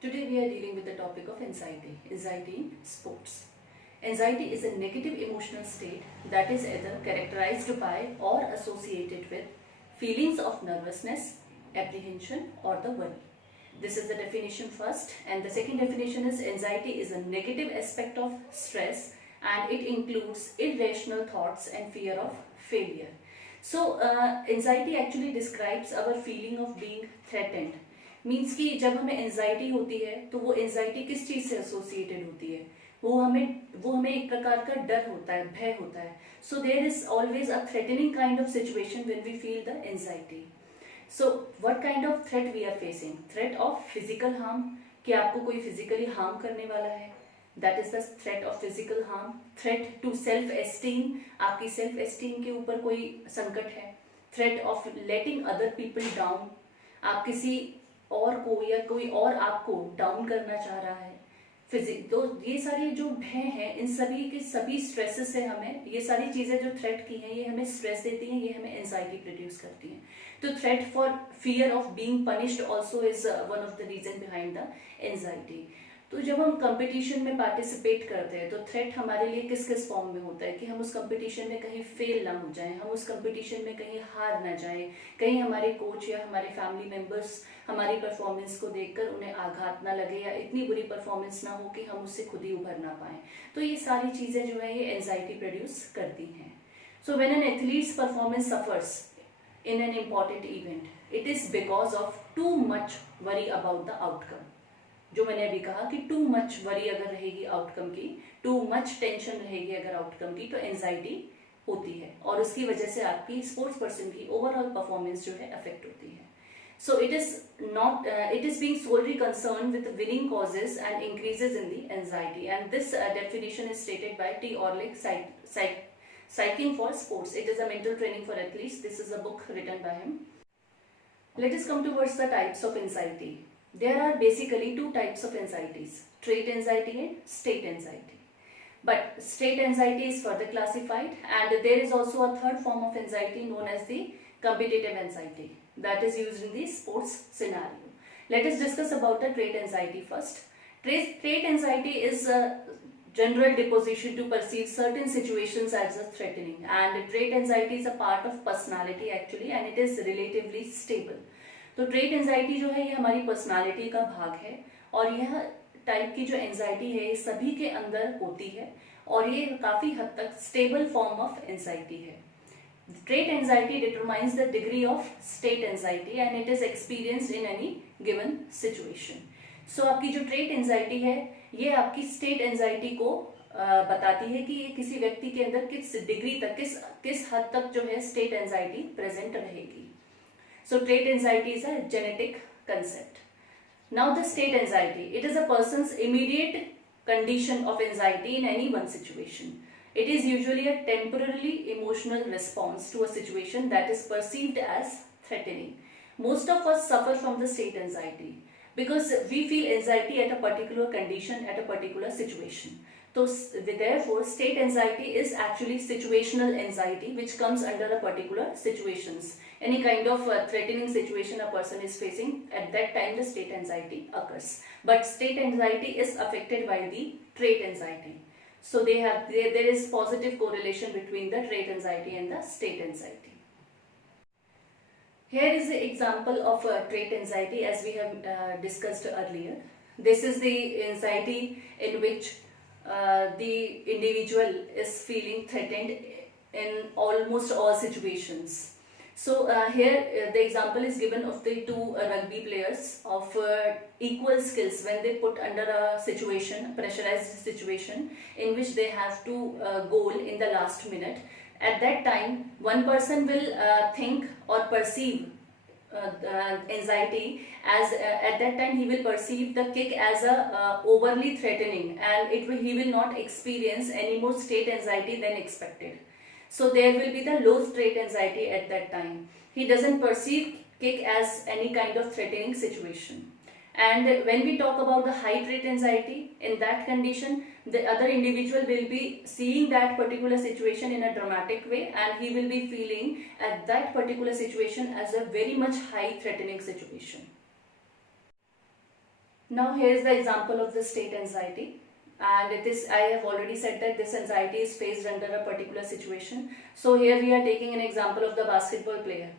Today we are dealing with the topic of anxiety. Anxiety in sports. Anxiety is a negative emotional state that is either characterized by or associated with feelings of nervousness, apprehension or the worry. This is the definition first, and the second definition is anxiety is a negative aspect of stress and it includes irrational thoughts and fear of failure. So anxiety actually describes our feeling of being threatened. Means कि जब हमें anxiety होती है तो वो anxiety किस चीज से एसोसिएटेड होती है, वो हमें एक प्रकार का डर होता है, भय होता है. So there is always a threatening kind of situation when we feel the anxiety. So what kind of threat we are facing? Threat of physical harm, कि आपको कोई फिजिकली हार्म करने वाला है, that is the threat of physical harm. Threat to self esteem, आपकी self esteem के ऊपर कोई संकट है. Threat of letting other people down, आप किसी और को या कोई और आपको डाउन करना चाह रहा है. तो ये सारे जो भय हैं, इन सभी के सभी स्ट्रेसेस से हमें, ये सारी चीजें जो थ्रेट की हैं, ये हमें स्ट्रेस देती हैं, ये हमें एंजाइटी प्रोड्यूस करती हैं. तो threat for fear of being punished also is one of the reason behind the anxiety. तो जब हम कंपटीशन में पार्टिसिपेट करते हैं तो थ्रेट हमारे लिए किस किस फॉर्म में होता है कि हम उस कंपटीशन में कहीं फेल ना हो जाएं, हम उस कंपटीशन में कहीं हार ना जाएं, कहीं हमारे कोच या हमारे फैमिली मेंबर्स हमारी परफॉर्मेंस को देखकर उन्हें आघात ना लगे या इतनी बुरी परफॉर्मेंस ना हो कि हम उससे खुद ही उभर ना पाएं. तो ये सारी चीजें जो है ये एंजाइटी प्रोड्यूस करती हैं. So when an athletes performance suffers in an important event, it is because of too much worry about the outcome. जो मैंने अभी कहा कि टू मच वरी अगर रहेगी आउटकम की, टू मच टेंशन रहेगी अगर आउटकम की, तो एंजाइटी होती है और उसकी वजह से आपकी स्पोर्ट्स पर्सन की ओवरऑल परफॉर्मेंस जो है अफेक्ट होती है. So it is being solely concerned with winning causes and increases in the anxiety, and this definition is stated by T. Orlick, Psyching for Sports. It is a mental training for athletes. This is a book written by him. Let us come towards the types of anxiety. There are basically two types of anxieties: trait anxiety and state anxiety. But state anxiety is further classified, and there is also a third form of anxiety known as the competitive anxiety that is used in the sports scenario. Let us discuss about the trait anxiety first. Trait anxiety is a general disposition to perceive certain situations as a threatening, and trait anxiety is a part of personality actually, and it is relatively stable. तो trait anxiety जो है ये हमारी personality का भाग है और यह टाइप की जो एंजाइटी है ये सभी के अंदर होती है और ये काफी हद तक स्टेबल फॉर्म ऑफ एंजाइटी है. Trait anxiety determines the degree of state anxiety and it is experienced in any given situation. So आपकी जो ट्रेट एंजाइटी है ये आपकी स्टेट एंजाइटी को बताती है कि ये किसी व्यक्ति के अंदर किस डिग्री तक, किस हद तक जो है स्टेट एंजाइटी प्रेजेंट रहेगी. So trait anxiety is a genetic concept. Now the state anxiety, it is a person's immediate condition of anxiety in any one situation. It is usually a temporarily emotional response to a situation that is perceived as threatening. Most of us suffer from the state anxiety because we feel anxiety at a particular condition, at a particular situation. So therefore state anxiety is actually situational anxiety which comes under a particular situations. Any kind of threatening situation a person is facing, at that time the state anxiety occurs. But state anxiety is affected by the trait anxiety. So there is positive correlation between the trait anxiety and the state anxiety. Here is the example of trait anxiety as we have discussed earlier. This is the anxiety in which the individual is feeling threatened in almost all situations. So here the example is given of the two rugby players of equal skills when they put under a situation, pressurized situation in which they have to goal in the last minute. At that time one person will think or perceive anxiety as at that time he will perceive the kick as a overly threatening, and he will not experience any more state anxiety than expected. So there will be the low state anxiety at that time. He doesn't perceive kick as any kind of threatening situation. And when we talk about the high trait anxiety, in that condition the other individual will be seeing that particular situation in a dramatic way, and he will be feeling at that particular situation as a very much high threatening situation. Now here is the example of the state anxiety, and this I have already said that this anxiety is faced under a particular situation. So here we are taking an example of the basketball player.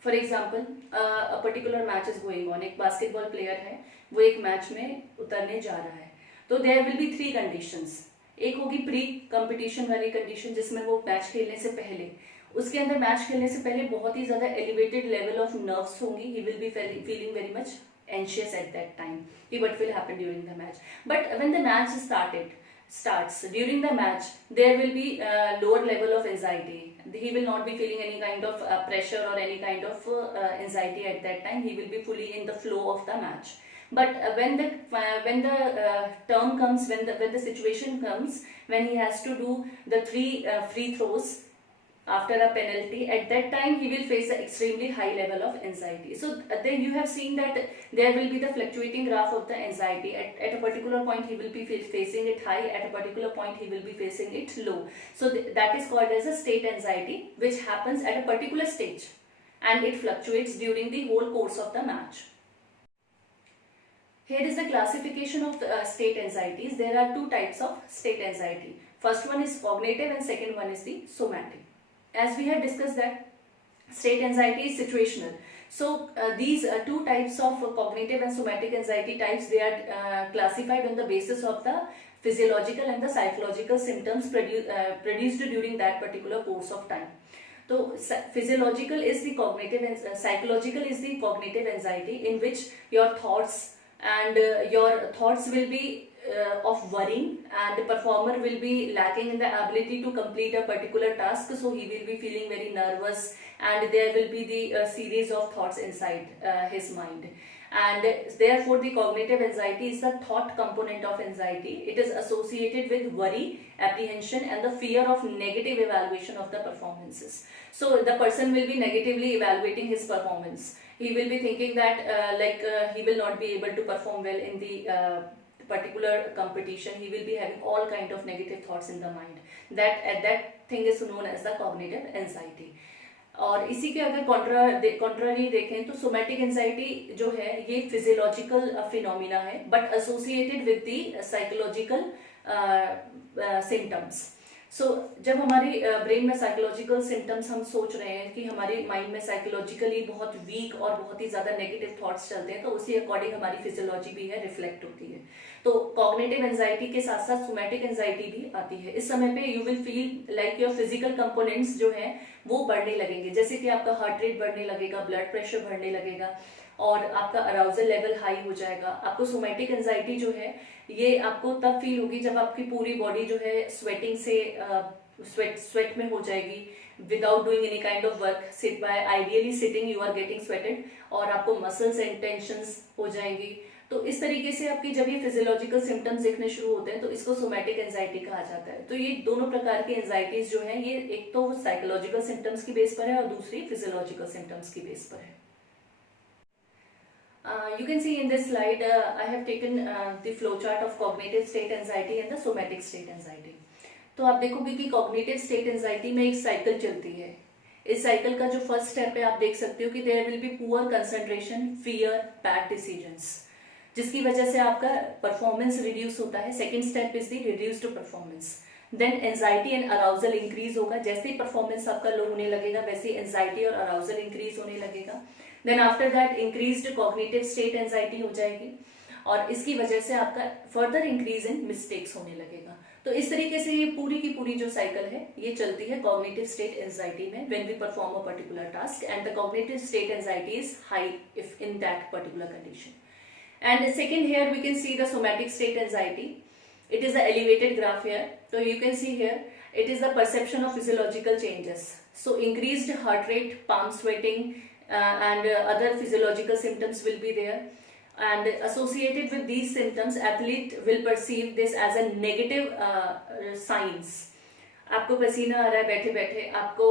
For example, a particular match is going on. एक basketball player है, वो एक match में उतरने जा रहा है. तो there will be three conditions. एक होगी प्री कंपटीशन वाली कंडीशन, जिसमें वो मैच खेलने से पहले, उसके अंदर मैच खेलने से पहले बहुत ही ज्यादा एलिवेटेड लेवल ऑफ नर्व्स होंगी. He will be feeling very much anxious at that time. What will happen during the match? But when the match starts during the match, there will be lower level of anxiety. He will not be feeling any kind of pressure or any kind of anxiety at that time. He will be fully in the flow of the match. But when the term comes, when the situation comes, when he has to do the three free throws after a penalty, at that time he will face an extremely high level of anxiety. So then you have seen that there will be the fluctuating graph of the anxiety. At a particular point he will be facing it high, at a particular point he will be facing it low. So that is called as a state anxiety, which happens at a particular stage and it fluctuates during the whole course of the match. Here is the classification of state anxieties. There are two types of state anxiety. First one is cognitive and second one is the somatic. As we have discussed that state anxiety is situational. So these two types of cognitive and somatic anxiety types, they are classified on the basis of the physiological and the psychological symptoms produced during that particular course of time. So physiological is the cognitive and psychological is the cognitive anxiety, in which your thoughts will be of worrying, and the performer will be lacking in the ability to complete a particular task, so he will be feeling very nervous, and there will be the series of thoughts inside his mind. And therefore the cognitive anxiety is the thought component of anxiety. It is associated with worry, apprehension and the fear of negative evaluation of the performances. So the person will be negatively evaluating his performance. He will be thinking that he will not be able to perform well in the particular competition. He will be having all kind of negative thoughts in the mind. That thing is known as the cognitive anxiety. और इसी के अगर contrary देखें तो somatic anxiety जो है ये physiological phenomena है, but associated with the psychological symptoms. So जब हमारी ब्रेन में साइकोलॉजिकल सिम्टम्स हम सोच रहे हैं कि हमारे माइंड में साइकोलॉजिकली बहुत वीक और बहुत ही ज्यादा नेगेटिव थॉट्स चलते हैं, तो उसी अकॉर्डिंग हमारी फिजियोलॉजी भी है रिफ्लेक्ट होती है. तो कॉग्निटिव एंजाइटी के साथ साथ सोमैटिक एंजाइटी भी आती है. इस समय पे you will feel like your physical components जो है वो बढ़ने लगेंगे, जैसे कि आपका हार्ट रेट बढ़ने लगेगा, ब्लड प्रेशर बढ़ने लगेगा और आपका अराउजल लेवल हाई हो जाएगा. आपको सोमैटिक एंजाइटी जो है ये आपको तब फील होगी जब आपकी पूरी बॉडी जो है स्वेटिंग से स्वेट में हो जाएगी, without doing any kind of work. Sit by ideally sitting you are getting sweated और आपको मसल्स एंड टेंशंस हो जाएंगी. तो इस तरीके से आपकी जब ये फिजियोलॉजिकल सिम्टम्स दिखने शुरू होते हैं तो इसको सोमैटिक एंजाइटी कहा जाता है. तो ये दोनों प्रकार की एंजाइटीज जो है ये एक तो साइकोलॉजिकल सिम्टम्स की बेस पर है और दूसरी फिजियोलॉजिकल सिम्टम्स की बेस पर है. You can see in this slide I have taken the flow chart of cognitive state anxiety and the somatic state anxiety. तो आप देखोगे कि cognitive state anxiety में एक साइकिल चलती है. इस साइकिल का जो फर्स्ट स्टेप है आप देख सकते हो कि there will be poor concentration, fear, bad decisions, जिसकी वजह से आपका परफॉर्मेंस रिड्यूस होता है. Second step is the reduced performance. Then anxiety and arousal increase होगा. जैसे ही परफॉर्मेंस आपका लो होने लगेगा वैसे एंजाइटी और अराउजल इंक्रीज होने लगेगा. Then after that increased cognitive state anxiety हो जाएगी और इसकी वजह से आपका फर्दर इंक्रीज इन मिस्टेक्स होने लगेगा. तो इस तरीके से ये पूरी की पूरी जो साइकिल है ये चलती है कॉग्निटिव स्टेट एंजाइटी में when we perform a particular task and the cognitive state anxiety is high if in that particular condition. And second, here we can see the somatic state anxiety. It is the elevated graph here. So you can see here it is the perception of physiological changes. So increased heart rate, palm sweating and other physiological symptoms will be there. And associated with these symptoms, athlete will perceive this as a negative signs. आपको पसीना आ रहा है बैठे बैठे, आपको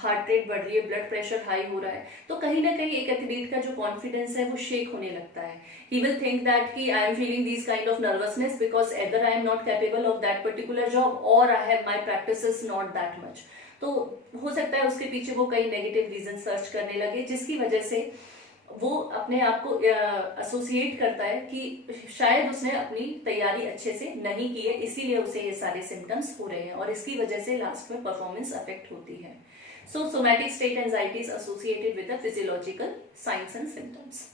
heart rate बढ़ रही है, ब्लड प्रेशर हाई हो रहा है, तो कहीं ना कहीं एक एथलीट का जो कॉन्फिडेंस है वो शेक होने लगता है. ही विल थिंक दैट कि I am feeling this kind of nervousness because either I am not capable of that particular job और I have my practice is not that much. तो हो सकता है उसके पीछे वो कई नेगेटिव रीजन सर्च करने लगे जिसकी वजह से वो अपने आप को एसोसिएट करता है कि शायद उसने अपनी तैयारी अच्छे से नहीं की है, इसीलिए उसे ये सारे सिम्टम्स हो रहे हैं और इसकी वजह से लास्ट में परफॉर्मेंस अफेक्ट होती है. So somatic state anxiety is associated with the physiological signs and symptoms.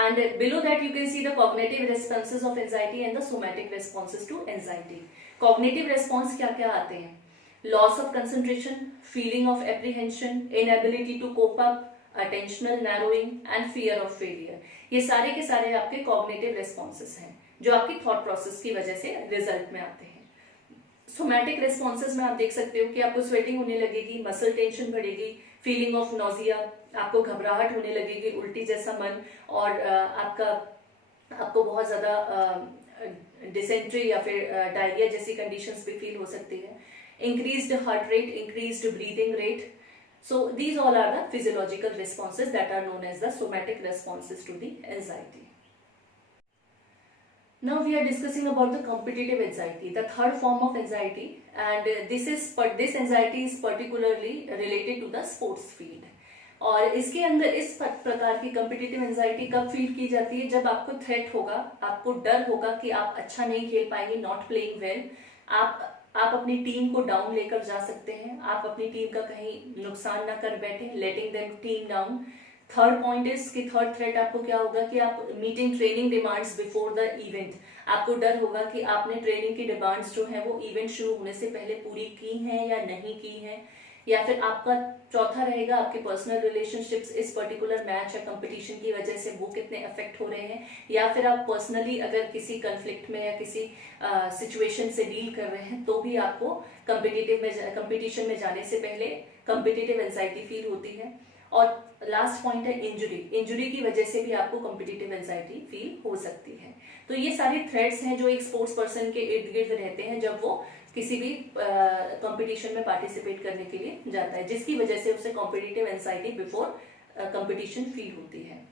And below that you can see the cognitive responses of anxiety and the somatic responses to anxiety. Cognitive response क्या क्या आते हैं? Loss of concentration, feeling of apprehension, inability to cope up, attentional narrowing and fear of failure. ये सारे के सारे आपके cognitive responses हैं जो आपकी thought process की वजह से result में आते हैं. सोमैटिक रेस्पॉन्सेज में आप देख सकते हो कि आपको स्वेटिंग होने लगेगी, मसल टेंशन बढ़ेगी, फीलिंग ऑफ नोजिया, आपको घबराहट होने लगेगी, उल्टी जैसा मन, और आपको बहुत ज़्यादा डिसेंट्री या फिर डायरिया जैसी कंडीशंस भी फील हो सकती है. Increased heart rate, increased breathing rate. So these all are the physiological responses that are known as the somatic responses to the anxiety. Now we are discussing about the competitive anxiety, the third form of anxiety, and this anxiety is particularly related to the sports field. और इसके अंदर इस प्रकार की competitive anxiety कब feel की जाती है? जब आपको थ्रेट होगा, आपको डर होगा कि आप अच्छा नहीं खेल पाएंगे, नॉट प्लेइंग वेल, आप अपनी टीम को डाउन लेकर जा सकते हैं, आप अपनी टीम का कहीं नुकसान ना कर बैठे, letting them team down. Third point is कि थर्ड थ्रेट आपको क्या होगा कि आप meeting training demands before the event. आपको डर होगा कि आपने ट्रेनिंग की डिमांड्स जो है वो इवेंट शुरू होने से पहले पूरी की हैं या नहीं की हैं. या फिर आपका चौथा रहेगा आपके पर्सनल रिलेशनशिप्स इस पर्टिकुलर मैच या कंपटीशन की वजह से वो कितने अफेक्ट हो रहे हैं. या फिर आप पर्सनली अगर किसी कंफ्लिक्ट में या किसी सिचुएशन से डील कर रहे हैं तो भी आपको कंपटीशन में जाने से पहले कंपिटिटिव एंजाइटी फील होती है. और लास्ट पॉइंट है इंजुरी की वजह से भी आपको कॉम्पिटिटिव एंजाइटी फील हो सकती है. तो ये सारे थ्रेट्स हैं जो एक स्पोर्ट्स पर्सन के इर्द गिर्द रहते हैं जब वो किसी भी कंपटीशन में पार्टिसिपेट करने के लिए जाता है, जिसकी वजह से उसे competitive anxiety before competition feel होती है.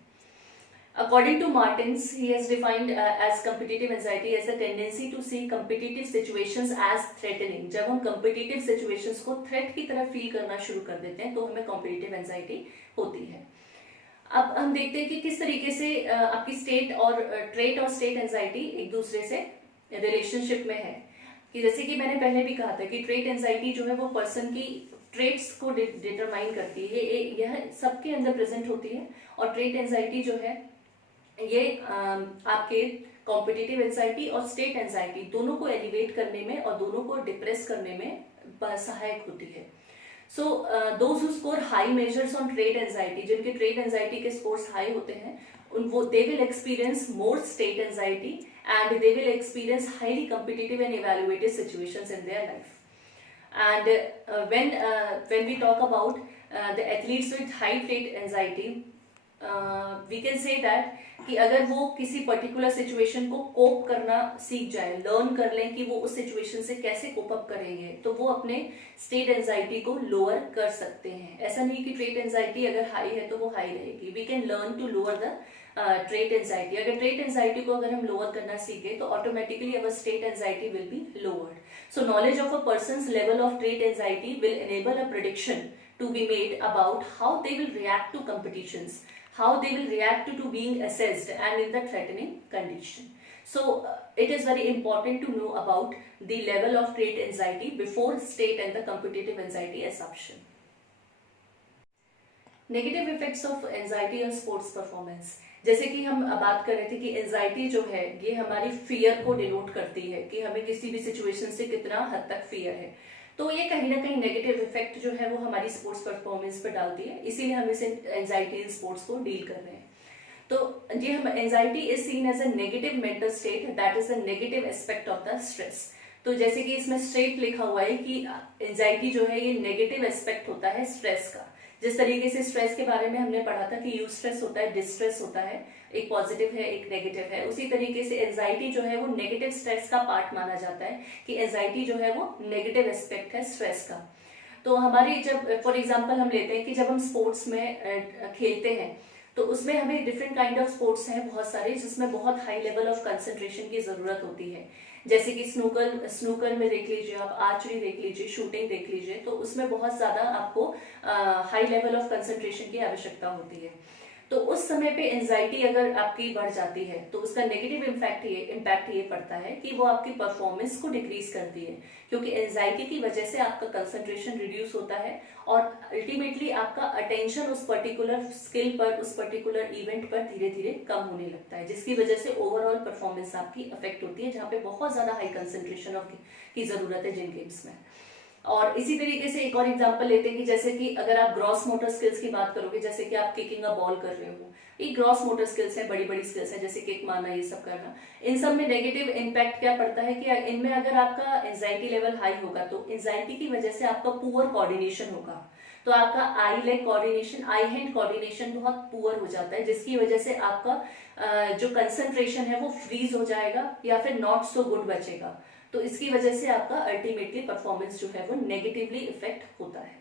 According to Martins, he has defined as competitive anxiety as the tendency to see competitive situations as threatening. जब हम competitive situations को threat की तरह feel करना शुरू कर देते हैं तो हमें competitive anxiety होती है. अब हम देखते हैं कि किस तरीके से आपकी state और trait और state anxiety एक दूसरे से relationship में है. कि जैसे कि मैंने पहले भी कहा था कि trait anxiety जो है वो person की traits को determine करती है, यह सबके अंदर present होती है. और trait anxiety जो है ये आपके कॉम्पिटिटिव एंजाइटी और स्टेट एंजाइटी दोनों को एलिवेट करने में और दोनों को डिप्रेस करने में सहायक होती है. So those who score high measures on trait anxiety, जिनके ट्रेट एंजाइटी के स्कोर्स हाई होते हैं, वो they will experience more state anxiety and they will experience highly competitive and evaluated situations in their life. And when we talk about the athletes with high trait anxiety, we can say that कि अगर वो किसी particular situation को कोप करना सीख जाए, learn कर लें कि वो उस सिचुएशन से कैसे कोप अप करेंगे, तो वो अपने स्टेट एंजाइटी को लोअर कर सकते हैं. ऐसा नहीं कि ट्रेट एंजाइटी अगर हाई है तो वो हाई रहेगी. We can learn to lower the trait anxiety. अगर ट्रेट एंजाइटी को अगर हम लोअर करना सीखे तो automatically our state anxiety will be lowered. So knowledge of a person's level of trait anxiety will enable a prediction to be made about how they will react to competitions, how they will react to being assessed and in the threatening condition. So it is very important to know about the level of trait anxiety before state and the competitive anxiety assumption. Negative effects of anxiety on sports performance. जैसे कि हम बात कर रहे थे कि anxiety जो है ये हमारी फियर को डिनोट करती है कि हमें किसी भी सिचुएशन से कितना हद तक फियर है. तो ये कहीं ना कहीं नेगेटिव इफेक्ट जो है वो हमारी स्पोर्ट्स परफॉर्मेंस पर डालती है, इसीलिए हम इसे एंजाइटी इन स्पोर्ट्स को डील कर रहे हैं. तो ये हम anxiety is seen as a negative mental state that is a negative aspect of the stress. तो जैसे कि इसमें स्ट्रेट लिखा हुआ है कि एंजाइटी जो है ये नेगेटिव एस्पेक्ट होता है स्ट्रेस का. जिस तरीके से स्ट्रेस के बारे में हमने पढ़ा था कि यूस्ट्रेस होता है, डिस्ट्रेस होता है, एक पॉजिटिव है एक नेगेटिव है, उसी तरीके से एंजाइटी जो है वो नेगेटिव स्ट्रेस का पार्ट माना जाता है कि एंजाइटी जो है वो नेगेटिव एस्पेक्ट है स्ट्रेस का. तो हमारी जब फॉर एग्जांपल हम लेते हैं कि जब हम स्पोर्ट्स में खेलते हैं तो उसमें हमें डिफरेंट काइंड ऑफ स्पोर्ट्स हैं बहुत सारे जिसमें बहुत हाई लेवल ऑफ कंसंट्रेशन की जरूरत होती है. जैसे कि स्नूकर में देख लीजिए आप, आर्चरी देख लीजिए, शूटिंग देख लीजिए, तो उसमें बहुत ज्यादा आपको हाई लेवल ऑफ कंसंट्रेशन की आवश्यकता होती है. तो उस समय पे एंजाइटी अगर आपकी बढ़ जाती है तो उसका नेगेटिव इम्पैक्ट ये पड़ता है कि वो आपकी परफॉर्मेंस को डिक्रीज करती है, क्योंकि एंजाइटी की वजह से आपका कंसंट्रेशन रिड्यूस होता है और अल्टीमेटली आपका अटेंशन उस पर्टिकुलर स्किल पर, उस पर्टिकुलर इवेंट पर धीरे धीरे कम होने लगता है, जिसकी वजह से ओवरऑल परफॉर्मेंस आपकी अफेक्ट होती है, जहाँ पे बहुत ज्यादा हाई कंसंट्रेशन की जरूरत है जिन गेम्स में। और इसी तरीके से एक और एग्जांपल लेते हैं कि जैसे कि अगर आप ग्रॉस मोटर स्किल्स की बात करोगे, जैसे कि आप किकिंग अ बॉल कर रहे हो, ये ग्रॉस मोटर स्किल्स है, बड़ी बड़ी स्किल्स है, जैसे किक मारना, ये सब करना। इन सब में नेगेटिव इम्पैक्ट क्या पड़ता है कि इनमें अगर आपका एंजाइटी लेवल हाई होगा तो एंजाइटी की वजह से आपका पुअर कोऑर्डिनेशन होगा, तो आपका आई लेग कोऑर्डिनेशन, आई हैंड कोऑर्डिनेशन बहुत पुअर हो जाता है, जिसकी वजह से आपका जो कंसंट्रेशन है वो फ्रीज हो जाएगा या फिर नॉट सो गुड बचेगा। तो इसकी वजह से आपका अल्टीमेटली परफॉर्मेंस जो है वो नेगेटिवली इफेक्ट होता है।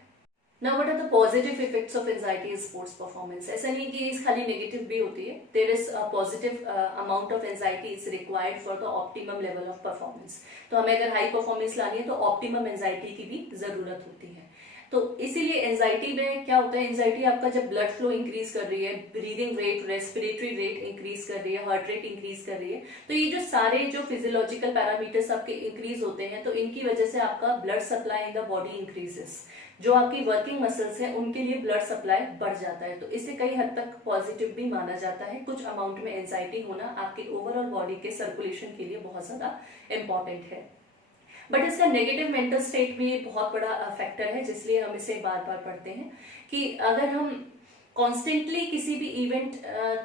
Now what are the positive effects of anxiety in sports performance? ऐसा नहीं कि इस खाली नेगेटिव भी होती है, there is a positive amount of anxiety is required for the optimum level of performance। तो हमें अगर हाई परफॉर्मेंस लानी है तो ऑप्टिमम एंजाइटी की भी जरूरत होती है। तो इसीलिए एंजाइटी में क्या होता है, एंजाइटी आपका जब ब्लड फ्लो इंक्रीज कर रही है, breathing rate, respiratory rate increase कर रही है, हार्ट रेट इंक्रीज कर रही है, तो ये जो सारे जो फिजियोलॉजिकल पैरामीटर्स आपके इंक्रीज होते हैं, तो इनकी वजह से आपका blood supply in the body increases, जो आपकी वर्किंग मसल्स हैं उनके लिए ब्लड सप्लाई बढ़ जाता है। तो इसे कई हद तक पॉजिटिव भी माना जाता है। कुछ अमाउंट में एंजाइटी होना आपके ओवरऑल बॉडी के सर्कुलेशन के लिए बहुत ज्यादा इंपॉर्टेंट है। बट इसका नेगेटिव मेंटल स्टेट भी बहुत बड़ा फैक्टर है, जिसलिए हम इसे बार बार पढ़ते हैं कि अगर हम कॉन्स्टेंटली किसी भी इवेंट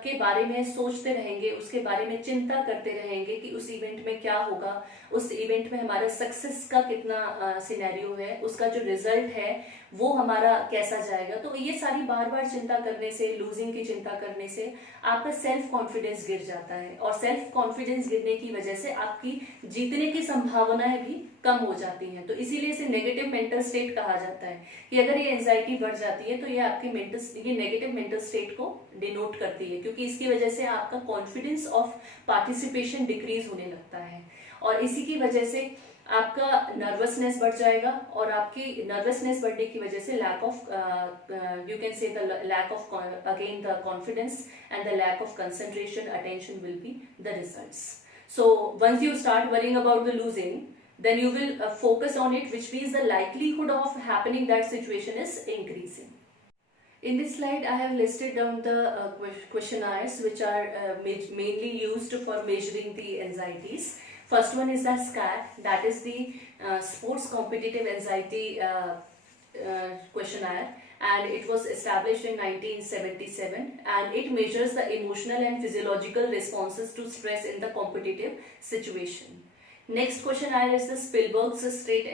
के बारे में सोचते रहेंगे, उसके बारे में चिंता करते रहेंगे कि उस इवेंट में क्या होगा, उस इवेंट में हमारे सक्सेस का कितना सिनेरियो है, उसका जो रिजल्ट है वो हमारा कैसा जाएगा, तो ये सारी बार बार चिंता करने से, लूजिंग की चिंता करने से आपका सेल्फ कॉन्फिडेंस गिर जाता है, और सेल्फ कॉन्फिडेंस गिरने की वजह से आपकी जीतने की संभावनाएं भी कम हो जाती हैं। तो इसीलिए इसे नेगेटिव मेंटल स्टेट कहा जाता है कि अगर ये एंजाइटी बढ़ जाती है तो ये आपके ये नेगेटिव मेंटल स्टेट को डिनोट करती है, क्योंकि इसकी वजह से आपका कॉन्फिडेंस ऑफ पार्टिसिपेशन डिक्रीज होने लगता है, और इसी की वजह से आपका नर्वसनेस बढ़ जाएगा, और आपकी नर्वसनेस बढ़ने की वजह से lack of you can say the lack of again the confidence and the lack of concentration, attention will be the results. So once you start worrying about the losing, then you will focus on it, which means the likelihood of happening that situation is increasing. In this slide, I have listed down the questionnaires which are mainly used for measuring the anxieties. First one is the SCAT, that is the Sports Competitive Anxiety questionnaire, and it was established in 1977, and it measures the emotional and physiological responses to stress in the competitive situation. Next questionnaire is the Spielberg's State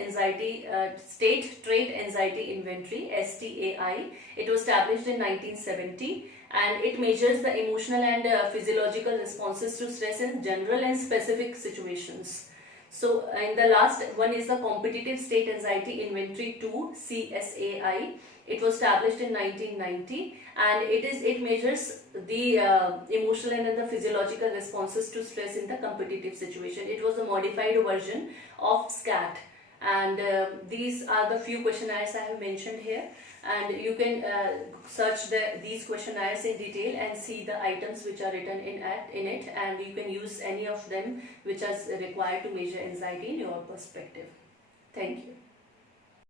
Trait Anxiety Inventory, STAI. It was established in 1970, and it measures the emotional and physiological responses to stress in general and specific situations. So and the last one is the Competitive State Anxiety Inventory 2, CSAI. It was established in 1990, and it measures the emotional and the physiological responses to stress in the competitive situation. It was a modified version of SCAT, and these are the few questionnaires I have mentioned here, and you can search these questionnaires in detail and see the items which are written in it, and you can use any of them which is required to measure anxiety in your perspective. Thank you.